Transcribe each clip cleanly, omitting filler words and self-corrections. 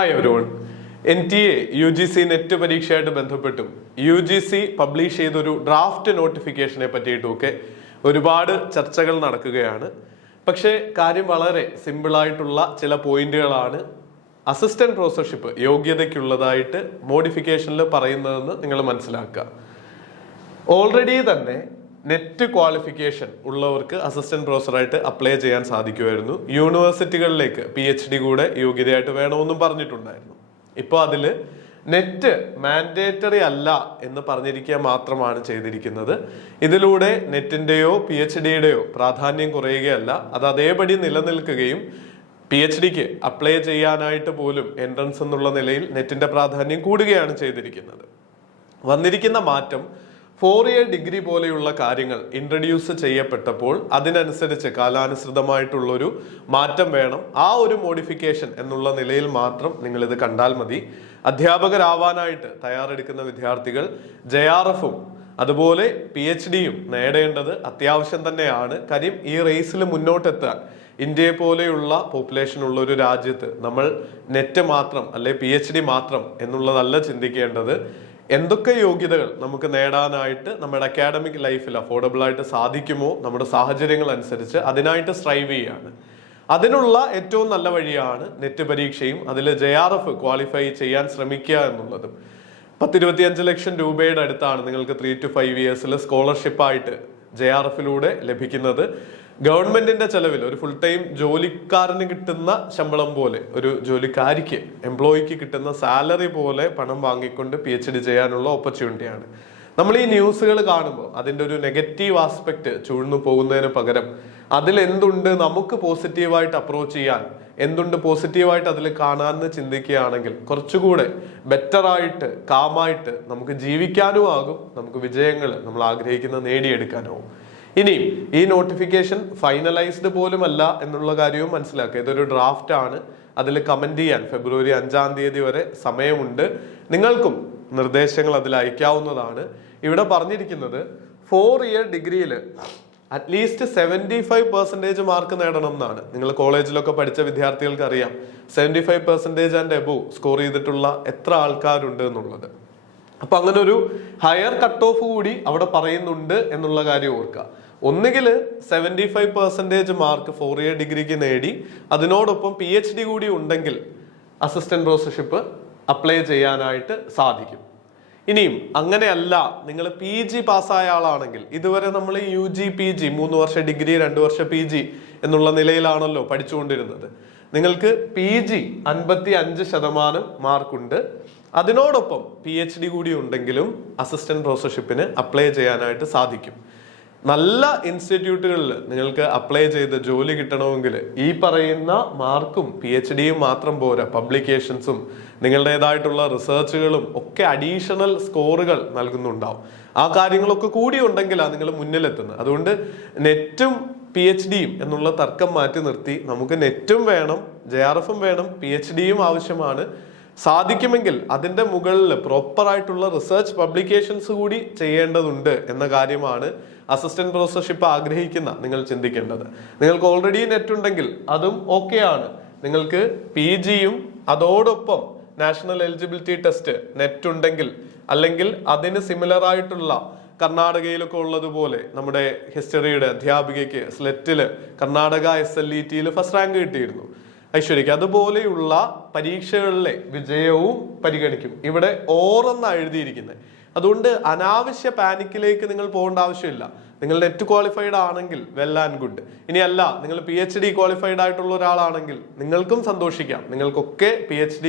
Hi everyone. NTA UGC net പരീക്ഷയായിട്ട് ബന്ധപ്പെട്ടും UGC publish ചെയ്തൊരു ഡ്രാഫ്റ്റ് നോട്ടിഫിക്കേഷനെ പറ്റിയിട്ടുമൊക്കെ ഒരുപാട് ചർച്ചകൾ നടക്കുകയാണ്. പക്ഷേ കാര്യം വളരെ സിമ്പിളായിട്ടുള്ള ചില പോയിന്റുകളാണ് അസിസ്റ്റന്റ് പ്രൊഫസർഷിപ്പ് യോഗ്യതയ്ക്കുള്ളതായിട്ട് മോഡിഫിക്കേഷനിൽ പറയുന്നതെന്ന് നിങ്ങൾ മനസ്സിലാക്കുക. ഓൾറെഡി തന്നെ നെറ്റ് ക്വാളിഫിക്കേഷൻ ഉള്ളവർക്ക് അസിസ്റ്റന്റ് പ്രൊഫസറായിട്ട് അപ്ലൈ ചെയ്യാൻ സാധിക്കുമായിരുന്നു. യൂണിവേഴ്സിറ്റികളിലേക്ക് PhD കൂടെ യോഗ്യതയായിട്ട് വേണമെന്നും പറഞ്ഞിട്ടുണ്ടായിരുന്നു. ഇപ്പോൾ അതിൽ നെറ്റ് മാൻഡേറ്ററി അല്ല എന്ന് പറഞ്ഞിരിക്കുക മാത്രമാണ് ചെയ്തിരിക്കുന്നത്. ഇതിലൂടെ നെറ്റിൻ്റെയോ PhDയുടെയോ പ്രാധാന്യം കുറയുകയല്ല, അത് അതേപടി നിലനിൽക്കുകയും PhDക്ക് അപ്ലൈ ചെയ്യാനായിട്ട് പോലും എൻട്രൻസ് എന്നുള്ള നിലയിൽ നെറ്റിന്റെ പ്രാധാന്യം കൂടുകയാണ് ചെയ്തിരിക്കുന്നത്. വന്നിരിക്കുന്ന മാറ്റം 4-year ഡിഗ്രി പോലെയുള്ള കാര്യങ്ങൾ ഇൻട്രൊഡ്യൂസ് ചെയ്യപ്പെട്ടപ്പോൾ അതിനനുസരിച്ച് കാലാനുസൃതമായിട്ടുള്ളൊരു മാറ്റം വേണം. ആ ഒരു മോഡിഫിക്കേഷൻ എന്നുള്ള നിലയിൽ മാത്രം നിങ്ങൾ ഇത് കണ്ടാൽ മതി. അധ്യാപകരാവാനായിട്ട് തയ്യാറെടുക്കുന്ന വിദ്യാർത്ഥികൾ JRFും അതുപോലെ PhDയും നേടേണ്ടത് അത്യാവശ്യം തന്നെയാണ്. കാര്യം ഈ റേസിൽ മുന്നോട്ടെത്താൻ ഇന്ത്യയെ പോലെയുള്ള പോപ്പുലേഷൻ ഉള്ള ഒരു രാജ്യത്ത് നമ്മൾ നെറ്റ് മാത്രം അല്ലെ PhD മാത്രം എന്നുള്ളതല്ല ചിന്തിക്കേണ്ടത്. എന്തൊക്കെ യോഗ്യതകൾ നമുക്ക് നേടാനായിട്ട് നമ്മുടെ അക്കാഡമിക് ലൈഫിൽ അഫോർഡബിൾ ആയിട്ട് സാധിക്കുമോ നമ്മുടെ സാഹചര്യങ്ങൾ അനുസരിച്ച് അതിനായിട്ട് സ്ട്രൈവ് ചെയ്യാണ്. അതിനുള്ള ഏറ്റവും നല്ല വഴിയാണ് നെറ്റ് പരീക്ഷയും അതിൽ JRF ക്വാളിഫൈ ചെയ്യാൻ ശ്രമിക്കുക എന്നുള്ളതും. 10-25 ലക്ഷം രൂപയുടെ അടുത്താണ് നിങ്ങൾക്ക് 3 to 5 yearsൽ സ്കോളർഷിപ്പായിട്ട് JRFിലൂടെ ലഭിക്കുന്നത്. ഗവൺമെന്റിന്റെ ചെലവിൽ ഒരു ഫുൾ ടൈം ജോലിക്കാരന് കിട്ടുന്ന ശമ്പളം പോലെ, ഒരു ജോലിക്കാരിക്ക് എംപ്ലോയിക്ക് കിട്ടുന്ന സാലറി പോലെ പണം വാങ്ങിക്കൊണ്ട് PhD ചെയ്യാനുള്ള ഓപ്പർച്യൂണിറ്റിയാണ്. നമ്മൾ ഈ ന്യൂസുകൾ കാണുമ്പോൾ അതിൻ്റെ ഒരു നെഗറ്റീവ് ആസ്പെക്ട് ചൂഴ്ന്നു പോകുന്നതിന് പകരം അതിൽ എന്തുണ്ട് നമുക്ക് പോസിറ്റീവായിട്ട് അപ്രോച്ച് ചെയ്യാൻ, എന്തുണ്ട് പോസിറ്റീവായിട്ട് അതിൽ കാണാമെന്ന് ചിന്തിക്കുകയാണെങ്കിൽ കുറച്ചുകൂടെ ബെറ്ററായിട്ട് കാമായിട്ട് നമുക്ക് ജീവിക്കാനും ആകും, നമുക്ക് വിജയങ്ങൾ നമ്മൾ ആഗ്രഹിക്കുന്ന നേടിയെടുക്കാനാവും. ഇനിയും ഈ നോട്ടിഫിക്കേഷൻ ഫൈനലൈസ്ഡ് പോലുമല്ല എന്നുള്ള കാര്യവും മനസ്സിലാക്കുക. ഇതൊരു ഡ്രാഫ്റ്റ് ആണ്. അതിൽ കമന്റ് ചെയ്യാൻ February 5 വരെ സമയമുണ്ട്. നിങ്ങൾക്കും നിർദ്ദേശങ്ങൾ അതിൽ അയക്കാവുന്നതാണ്. ഇവിടെ പറഞ്ഞിരിക്കുന്നത് 4-year ഡിഗ്രിയിൽ അറ്റ്ലീസ്റ്റ് 75% മാർക്ക് നേടണം എന്നാണ്. നിങ്ങൾ കോളേജിലൊക്കെ പഠിച്ച വിദ്യാർത്ഥികൾക്ക് അറിയാം 75% ആൻഡ് എബോവ് സ്കോർ ചെയ്തിട്ടുള്ള എത്ര ആൾക്കാരുണ്ട് എന്നുള്ളത്. അപ്പൊ അങ്ങനെ ഒരു ഹയർ കട്ട് ഓഫ് കൂടി അവിടെ പറയുന്നുണ്ട് എന്നുള്ള കാര്യം ഓർക്കുക. ഒന്നുകിൽ 75% മാർക്ക് 4-year ഡിഗ്രിക്ക് നേടി അതിനോടൊപ്പം PhD കൂടി ഉണ്ടെങ്കിൽ അസിസ്റ്റന്റ് പ്രൊഫസർഷിപ്പ് അപ്ലൈ ചെയ്യാനായിട്ട് സാധിക്കും. ഇനിയും അങ്ങനെയല്ല, നിങ്ങൾ PG പാസ്സായ ആളാണെങ്കിൽ, ഇതുവരെ നമ്മൾ UG PG 3 വർഷ ഡിഗ്രി 2 വർഷ PG എന്നുള്ള നിലയിലാണല്ലോ പഠിച്ചുകൊണ്ടിരുന്നത്. നിങ്ങൾക്ക് PG 55% മാർക്കുണ്ട്, അതിനോടൊപ്പം PhD കൂടി ഉണ്ടെങ്കിലും അസിസ്റ്റന്റ് പ്രൊഫസർഷിപ്പിന് അപ്ലൈ ചെയ്യാനായിട്ട് സാധിക്കും. നല്ല ഇൻസ്റ്റിറ്റ്യൂട്ടുകളിൽ നിങ്ങൾക്ക് അപ്ലൈ ചെയ്ത് ജോലി കിട്ടണമെങ്കിൽ ഈ പറയുന്ന മാർക്കും PhDയും മാത്രം പോരാ, പബ്ലിക്കേഷൻസും നിങ്ങളുടേതായിട്ടുള്ള റിസർച്ചുകളും ഒക്കെ അഡീഷണൽ സ്കോറുകൾ നൽകുന്നുണ്ടാവും. ആ കാര്യങ്ങളൊക്കെ കൂടി ഉണ്ടെങ്കിലാണ് നിങ്ങൾ മുന്നിലെത്തുന്നത്. അതുകൊണ്ട് നെറ്റും PhDയും എന്നുള്ള തർക്കം മാറ്റി നിർത്തി നമുക്ക് നെറ്റും വേണം, JRFും വേണം, PhDയും ആവശ്യമാണ്. സാധിക്കുമെങ്കിൽ അതിൻ്റെ മുകളിൽ പ്രോപ്പർ ആയിട്ടുള്ള റിസർച്ച് പബ്ലിക്കേഷൻസ് കൂടി ചെയ്യേണ്ടതുണ്ട് എന്ന കാര്യമാണ് അസിസ്റ്റന്റ് പ്രൊഫസർഷിപ്പ് ആഗ്രഹിക്കുന്ന നിങ്ങൾ ചിന്തിക്കേണ്ടത്. നിങ്ങൾക്ക് ഓൾറെഡി നെറ്റ് ഉണ്ടെങ്കിൽ അതും ഓക്കെയാണ്. നിങ്ങൾക്ക് PGയും അതോടൊപ്പം നാഷണൽ എലിജിബിലിറ്റി ടെസ്റ്റ് നെറ്റ് ഉണ്ടെങ്കിൽ, അല്ലെങ്കിൽ അതിന് സിമിലർ ആയിട്ടുള്ള കർണാടകയിലൊക്കെ ഉള്ളതുപോലെ നമ്മുടെ ഹിസ്റ്ററിയുടെ അധ്യാപികയ്ക്ക് സ്ലെറ്റില് കർണാടക SLETയിൽ ഫസ്റ്റ് റാങ്ക് കിട്ടിയിരുന്നു ഐശ്വര്യക്ക്. അതുപോലെയുള്ള പരീക്ഷകളിലെ വിജയവും പരിഗണിക്കും. ഇവിടെ ഓറെന്നാണ് എഴുതിയിരിക്കുന്നത്. അതുകൊണ്ട് അനാവശ്യ പാനിക്കിലേക്ക് നിങ്ങൾ പോകേണ്ട ആവശ്യമില്ല. നിങ്ങൾ നെറ്റ് ക്വാളിഫൈഡ് ആണെങ്കിൽ വെൽ ആൻഡ് ഗുഡ്. ഇനിയല്ല, നിങ്ങൾ PhD ക്വാളിഫൈഡ് ആയിട്ടുള്ള ഒരാളാണെങ്കിൽ നിങ്ങൾക്കും സന്തോഷിക്കാം. നിങ്ങൾക്കൊക്കെ PhD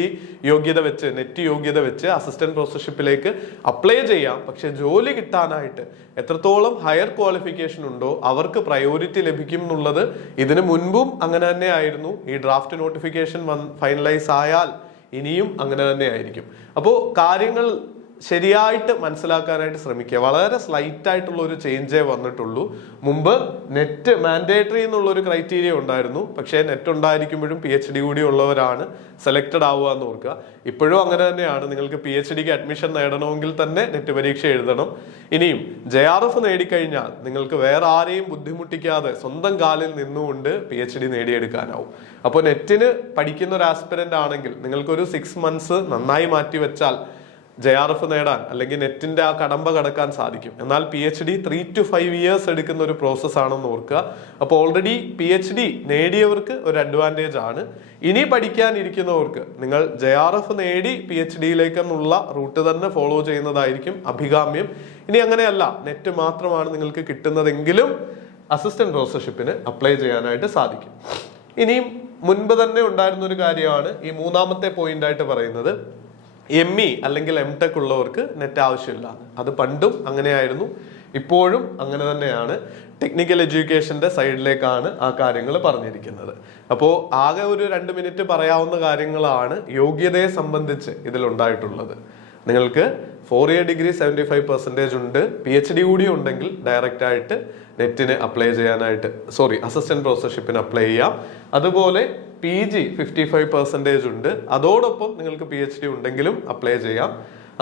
യോഗ്യത വെച്ച്, നെറ്റ് യോഗ്യത വെച്ച് അസിസ്റ്റന്റ് പ്രൊഫസർഷിപ്പിലേക്ക് അപ്ലൈ ചെയ്യാം. പക്ഷെ ജോലി കിട്ടാനായിട്ട് എത്രത്തോളം ഹയർ ക്വാളിഫിക്കേഷൻ ഉണ്ടോ അവർക്ക് പ്രയോറിറ്റി ലഭിക്കും എന്നുള്ളത് ഇതിനു മുൻപും അങ്ങനെ തന്നെ ആയിരുന്നു. ഈ ഡ്രാഫ്റ്റ് നോട്ടിഫിക്കേഷൻ ഫൈനലൈസ് ആയാൽ ഇനിയും അങ്ങനെ തന്നെ ആയിരിക്കും. അപ്പോൾ കാര്യങ്ങൾ ശരിയായിട്ട് മനസ്സിലാക്കാനായിട്ട് ശ്രമിക്കുക. വളരെ സ്ലൈറ്റ് ആയിട്ടുള്ള ഒരു ചേഞ്ചേ വന്നിട്ടുള്ളൂ. മുമ്പ് നെറ്റ് മാൻഡേറ്ററി എന്നുള്ള ഒരു ക്രൈറ്റീരിയ ഉണ്ടായിരുന്നു. പക്ഷേ നെറ്റ് ഉണ്ടായിരിക്കുമ്പോഴും PhD കൂടി ഉള്ളവരാണ് സെലക്റ്റഡ് ആവുക എന്ന് ഓർക്കുക. ഇപ്പോഴും അങ്ങനെ തന്നെയാണ്. നിങ്ങൾക്ക് PhDക്ക് അഡ്മിഷൻ നേടണമെങ്കിൽ തന്നെ നെറ്റ് പരീക്ഷ എഴുതണം. ഇനിയും JRF നേടിക്കഴിഞ്ഞാൽ നിങ്ങൾക്ക് വേറെ ആരെയും ബുദ്ധിമുട്ടിക്കാതെ സ്വന്തം കാലിൽ നിന്നുകൊണ്ട് PhD നേടിയെടുക്കാനാവും. അപ്പോൾ നെറ്റിന് പഠിക്കുന്ന ഒരു ആസ്പിരന്റ് ആണെങ്കിൽ നിങ്ങൾക്കൊരു 6 months നന്നായി മാറ്റി വെച്ചാൽ JRF നേടാൻ അല്ലെങ്കിൽ നെറ്റിന്റെ ആ കടമ്പ കടക്കാൻ സാധിക്കും. എന്നാൽ PhD 3 to 5 years എടുക്കുന്ന ഒരു പ്രോസസ് ആണെന്ന് ഓർക്കുക. അപ്പോൾ ഓൾറെഡി PhD നേടിയവർക്ക് ഒരു അഡ്വാൻറ്റേജ് ആണ്. ഇനി പഠിക്കാനിരിക്കുന്നവർക്ക് നിങ്ങൾ JRF നേടി PhDയിലേക്കെന്നുള്ള റൂട്ട് തന്നെ ഫോളോ ചെയ്യുന്നതായിരിക്കും അഭികാമ്യം. ഇനി അങ്ങനെയല്ല, നെറ്റ് മാത്രമാണ് നിങ്ങൾക്ക് കിട്ടുന്നതെങ്കിലും അസിസ്റ്റന്റ് പ്രൊഫസർഷിപ്പിന് അപ്ലൈ ചെയ്യാനായിട്ട് സാധിക്കും. ഇനിയും മുൻപ് തന്നെ ഉണ്ടായിരുന്ന ഒരു കാര്യമാണ് ഈ മൂന്നാമത്തെ പോയിന്റ് ആയിട്ട് പറയുന്നത്. ME അല്ലെങ്കിൽ MTech ഉള്ളവർക്ക് നെറ്റ് ആവശ്യമില്ല. അത് പണ്ടും അങ്ങനെയായിരുന്നു, ഇപ്പോഴും അങ്ങനെ തന്നെയാണ്. ടെക്നിക്കൽ എഡ്യൂക്കേഷന്റെ സൈഡിലേക്കാണ് ആ കാര്യങ്ങൾ പറഞ്ഞിരിക്കുന്നത്. അപ്പോൾ ആകെ ഒരു 2 minute പറയാവുന്ന കാര്യങ്ങളാണ് യോഗ്യതയെ സംബന്ധിച്ച് ഇതിലുണ്ടായിട്ടുള്ളത്. നിങ്ങൾക്ക് 4-year ഡിഗ്രി 75% ഉണ്ട്. PhD കൂടി ഉണ്ടെങ്കിൽ ഡയറക്റ്റ് ആയിട്ട് നെറ്റിന് അപ്ലൈ ചെയ്യാനായിട്ട് അസിസ്റ്റന്റ് പ്രൊഫസർഷിപ്പിന് അപ്ലൈ ചെയ്യാം. അതുപോലെ PG 55% ഉണ്ട്. അതോടൊപ്പം നിങ്ങൾക്ക് PhD ഉണ്ടെങ്കിലും അപ്ലൈ ചെയ്യാം.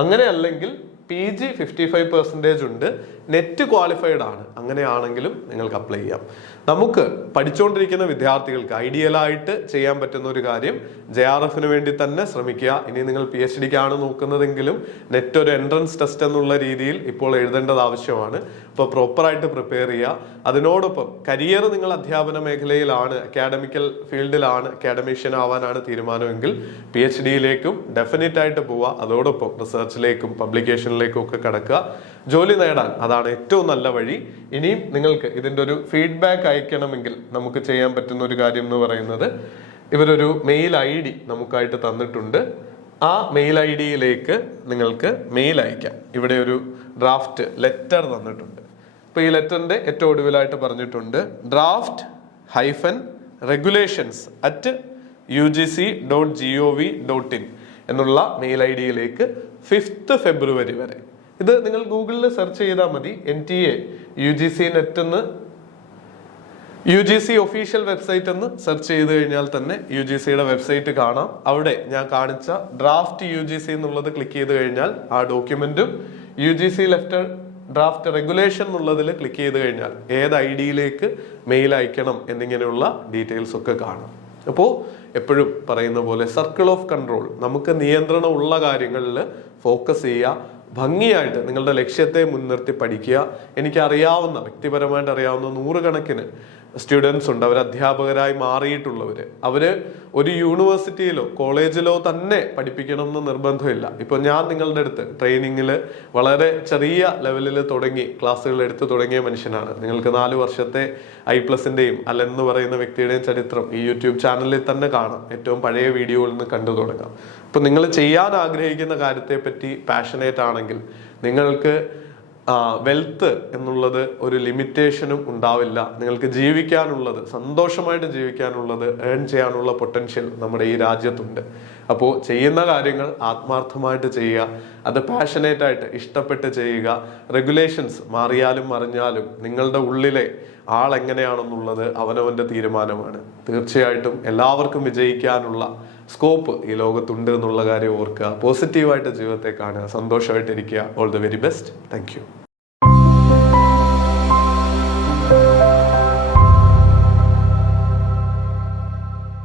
അങ്ങനെ അല്ലെങ്കിൽ PG 55% ഉണ്ട്, നെറ്റ് ക്വാളിഫൈഡ് ആണ്, അങ്ങനെയാണെങ്കിലും നിങ്ങൾക്ക് അപ്ലൈ ചെയ്യാം. നമുക്ക് പഠിച്ചുകൊണ്ടിരിക്കുന്ന വിദ്യാർത്ഥികൾക്ക് ഐഡിയലായിട്ട് ചെയ്യാൻ പറ്റുന്ന ഒരു കാര്യം JRFന് വേണ്ടി തന്നെ ശ്രമിക്കുക. ഇനി നിങ്ങൾ PhDക്കാണ് നോക്കുന്നതെങ്കിലും നെറ്റ് ഒരു എൻട്രൻസ് ടെസ്റ്റ് എന്നുള്ള രീതിയിൽ ഇപ്പോൾ എഴുതേണ്ടത് ആവശ്യമാണ്. അപ്പോൾ പ്രോപ്പറായിട്ട് പ്രിപ്പയർ ചെയ്യുക. അതിനോടൊപ്പം കരിയർ നിങ്ങൾ അധ്യാപന മേഖലയിലാണ്, അക്കാഡമിക്കൽ ഫീൽഡിലാണ്, അക്കാഡമീഷ്യൻ ആവാനാണ് തീരുമാനമെങ്കിൽ PhDയിലേക്കും ഡെഫിനറ്റ് ആയിട്ട് പോവുക. അതോടൊപ്പം റിസർച്ചിലേക്കും പബ്ലിക്കേഷനിലേക്കും ഒക്കെ കടക്കുക. ജോലി നേടാൻ അതാണ് ഏറ്റവും നല്ല വഴി. ഇനിയും നിങ്ങൾക്ക് ഇതിൻ്റെ ഒരു ഫീഡ്ബാക്ക് അയക്കണമെങ്കിൽ നമുക്ക് ചെയ്യാൻ പറ്റുന്ന ഒരു കാര്യം എന്ന് പറയുന്നത്, ഇവരൊരു മെയിൽ ID നമുക്കായിട്ട് തന്നിട്ടുണ്ട്. ആ മെയിൽ IDയിലേക്ക് നിങ്ങൾക്ക് മെയിൽ അയക്കാം. ഇവിടെ ഒരു ഡ്രാഫ്റ്റ് ലെറ്റർ തന്നിട്ടുണ്ട്. അപ്പോൾ ഈ ലെറ്ററിന്റെ ഏറ്റവും ഒടുവിലായിട്ട് പറഞ്ഞിട്ടുണ്ട് draft-regulations@ugc.gov.in എന്നുള്ള മെയിൽ IDയിലേക്ക് 5th February വരെ. ഇത് നിങ്ങൾ ഗൂഗിളിൽ സെർച്ച് ചെയ്താൽ മതി. NTA UGC നെറ്റ് എന്ന് UGC ഒഫീഷ്യൽ വെബ്സൈറ്റ് എന്ന് സെർച്ച് ചെയ്ത് കഴിഞ്ഞാൽ തന്നെ UGCയുടെ വെബ്സൈറ്റ് കാണാം. അവിടെ ഞാൻ കാണിച്ച ഡ്രാഫ്റ്റ് UGC എന്നുള്ളത് ക്ലിക്ക് ചെയ്ത് കഴിഞ്ഞാൽ ആ ഡോക്യുമെന്റും UGC ലെഫ്റ്റ് ഡ്രാഫ്റ്റ് റെഗുലേഷൻ എന്നുള്ളതിൽ ക്ലിക്ക് ചെയ്ത് കഴിഞ്ഞാൽ ഏത് IDയിലേക്ക് മെയിൽ അയക്കണം എന്നിങ്ങനെയുള്ള ഡീറ്റെയിൽസ് ഒക്കെ കാണാം. അപ്പോൾ എപ്പോഴും പറയുന്ന പോലെ സർക്കിൾ ഓഫ് കൺട്രോൾ, നമുക്ക് നിയന്ത്രണമുള്ള കാര്യങ്ങളിൽ ഫോക്കസ് ചെയ്യുക. ഭംഗിയായിട്ട് നിങ്ങളുടെ ലക്ഷ്യത്തെ മുൻനിർത്തി പഠിക്കുക. എനിക്കറിയാവുന്ന, വ്യക്തിപരമായിട്ട് അറിയാവുന്ന 100 കണക്കിന് സ്റ്റുഡൻസ് ഉണ്ട്, അവർ അധ്യാപകരായി മാറിയിട്ടുള്ളവര്. അവര് ഒരു യൂണിവേഴ്സിറ്റിയിലോ കോളേജിലോ തന്നെ പഠിപ്പിക്കണം എന്ന് നിർബന്ധമില്ല. ഇപ്പൊ ഞാൻ നിങ്ങളുടെ അടുത്ത് ട്രെയിനിങ്ങിൽ വളരെ ചെറിയ ലെവലിൽ തുടങ്ങി ക്ലാസ്സുകൾ എടുത്ത് തുടങ്ങിയ മനുഷ്യനാണ്. നിങ്ങൾക്ക് 4 വർഷത്തെ I+ന്റെയും അല്ലെന്ന് പറയുന്ന വ്യക്തിയുടെയും ചരിത്രം ഈ യൂട്യൂബ് ചാനലിൽ തന്നെ കാണാം. ഏറ്റവും പഴയ വീഡിയോയിൽ നിന്ന് കണ്ടു തുടങ്ങാം. അപ്പൊ നിങ്ങൾ ചെയ്യാൻ ആഗ്രഹിക്കുന്ന കാര്യത്തെ പറ്റി പാഷനേറ്റ് ആണെങ്കിൽ നിങ്ങൾക്ക് വെൽത്ത് എന്നുള്ളത് ഒരു ലിമിറ്റേഷനും ഉണ്ടാവില്ല. നിങ്ങൾക്ക് ജീവിക്കാനുള്ളത്, സന്തോഷമായിട്ട് ജീവിക്കാനുള്ളത്, ഏൺ ചെയ്യാനുള്ള പൊട്ടൻഷ്യൽ നമ്മുടെ ഈ രാജ്യത്തുണ്ട്. അപ്പോൾ ചെയ്യുന്ന കാര്യങ്ങൾ ആത്മാർത്ഥമായിട്ട് ചെയ്യുക, അത് പാഷനേറ്റ് ആയിട്ട് ഇഷ്ടപ്പെട്ട് ചെയ്യുക. റെഗുലേഷൻസ് മാറിയാലും മറിഞ്ഞാലും നിങ്ങളുടെ ഉള്ളിലെ ആളെങ്ങനെയാണെന്നുള്ളത് അവനവൻ്റെ തീരുമാനമാണ്. തീർച്ചയായിട്ടും എല്ലാവർക്കും വിജയിക്കാനുള്ള സ്കോപ്പ് ഈ ലോകത്തുണ്ട് എന്നുള്ള കാര്യം ഓർക്കുക. പോസിറ്റീവായിട്ട് ജീവിതത്തെ കാണുക, സന്തോഷമായിട്ടിരിക്കുക. All the very best. Thank U.